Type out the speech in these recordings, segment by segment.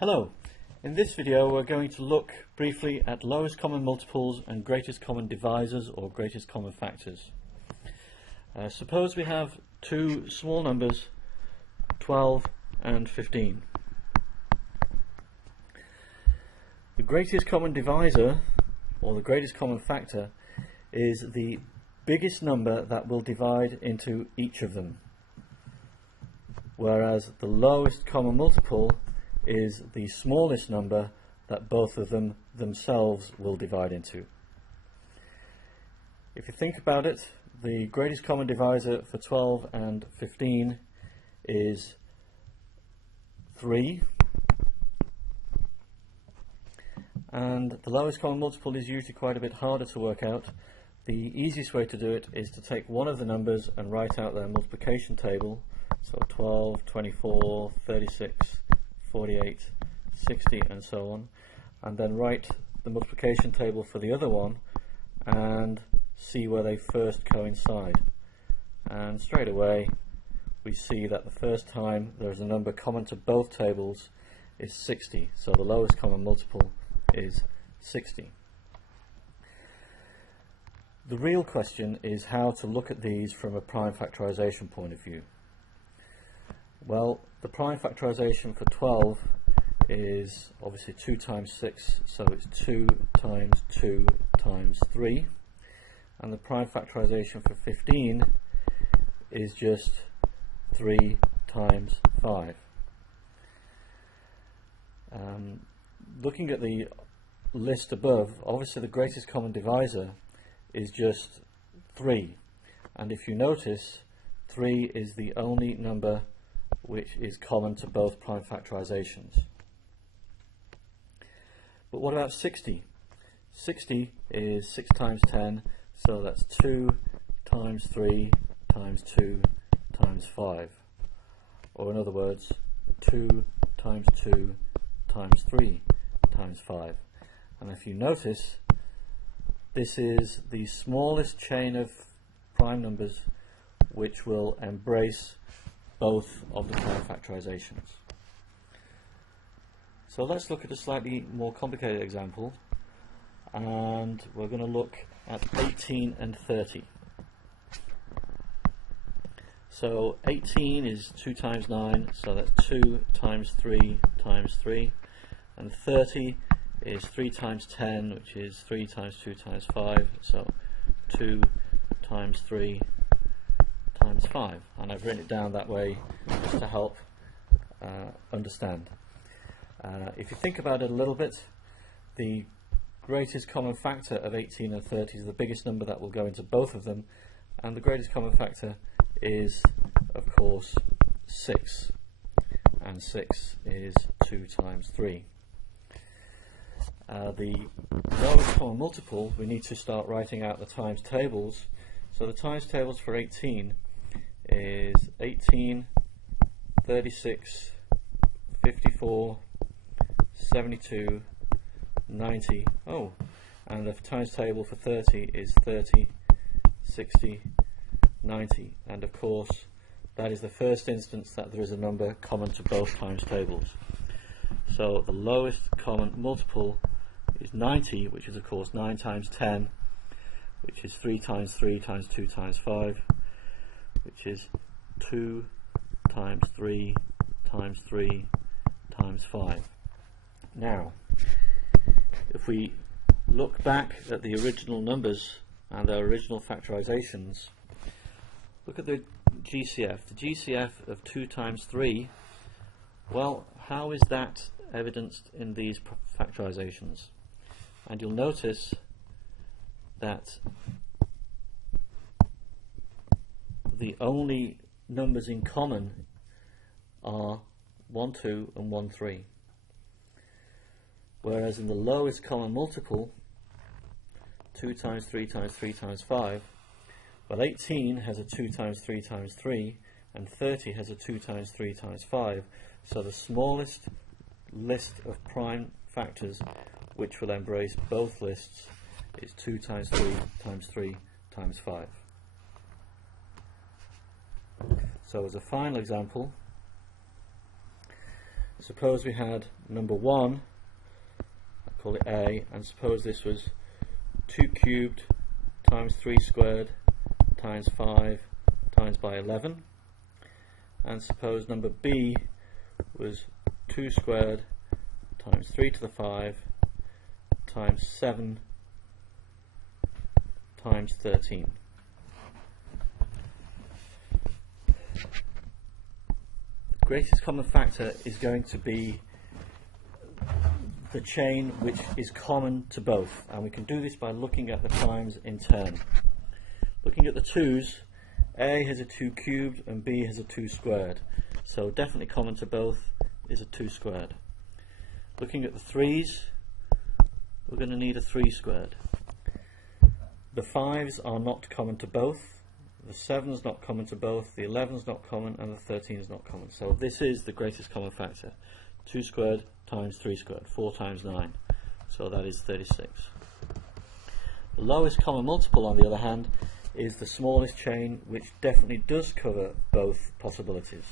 Hello. In this video we're going to look briefly at lowest common multiples and greatest common divisors or greatest common factors. Suppose we have two small numbers, 12 and 15. The greatest common divisor or the greatest common factor is the biggest number that will divide into each of them, whereas the lowest common multiple is the smallest number that both of them themselves will divide into. If you think about it, the greatest common divisor for 12 and 15 is 3, and the lowest common multiple is usually quite a bit harder to work out. The easiest way to do it is to take one of the numbers and write out their multiplication table, so 12, 24, 36, 48, 60 and so on, and then write the multiplication table for the other one and see where they first coincide. And straight away we see that the first time there is a number common to both tables is 60, so the lowest common multiple is 60. The real question is how to look at these from a prime factorisation point of view. Well, the prime factorisation for 12 is obviously 2 times 6, so it's 2 times 2 times 3, and the prime factorisation for 15 is just 3 times 5. Looking at the list above, obviously the greatest common divisor is just 3, and if you notice, 3 is the only number which is common to both prime factorizations. But what about 60? 60 is 6 times 10, so that's 2 times 3 times 2 times 5. Or in other words, 2 times 2 times 3 times 5. And if you notice, this is the smallest chain of prime numbers which will embrace both of the prime factorizations. So let's look at a slightly more complicated example, and we're going to look at 18 and 30. So 18 is 2 times 9, so that's 2 times 3 times 3, and 30 is 3 times 10, which is 3 times 2 times 5, so 2 times 3 times 5, and I've written it down that way just to help understand. If you think about it a little bit, the greatest common factor of 18 and 30 is the biggest number that will go into both of them, and the greatest common factor is of course 6, and 6 is 2 times 3. The lowest common multiple, we need to start writing out the times tables. So the times tables for 18 is 18, 36, 54, 72, 90, and the times table for 30 is 30, 60, 90, and of course that is the first instance that there is a number common to both times tables. So the lowest common multiple is 90, which is of course 9 times 10, which is 3 times 3 times 2 times 5, which is 2 times 3 times 3 times 5. Now, if we look back at the original numbers and their original factorizations, look at the GCF. The GCF of 2 times 3, well, how is that evidenced in these factorizations? And you'll notice that the only numbers in common are 1, 2 and 1, 3. Whereas in the lowest common multiple, 2 times 3 times 3 times 5, well, 18 has a 2 times 3 times 3, and 30 has a 2 times 3 times 5. So the smallest list of prime factors which will embrace both lists is 2 times 3 times 3 times 5. So as a final example, suppose we had number 1, I call it A, and suppose this was 2 cubed times 3 squared times 5 times by 11, and suppose number B was 2 squared times 3 to the 5 times 7 times 13. The greatest common factor is going to be the chain which is common to both, and we can do this by looking at the primes in turn. Looking at the 2's, A has a 2 cubed and B has a 2 squared, so definitely common to both is a 2 squared. Looking at the 3's, we're going to need a 3 squared. The 5's are not common to both, the 7's not common to both, the 11's not common, and the 13's not common. So this is the greatest common factor. 2 squared times 3 squared, 4 times 9, so that is 36. The lowest common multiple, on the other hand, is the smallest chain, which definitely does cover both possibilities.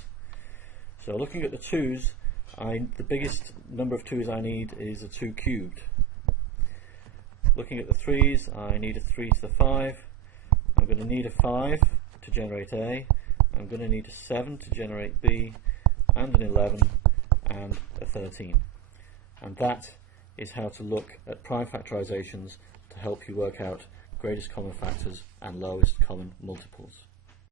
So looking at the 2's, the biggest number of 2's I need is a 2 cubed. Looking at the 3's, I need a 3 to the 5. I'm going to need a 5 to generate A. I'm going to need a 7 to generate B, and an 11 and a 13. And that is how to look at prime factorizations to help you work out greatest common factors and lowest common multiples.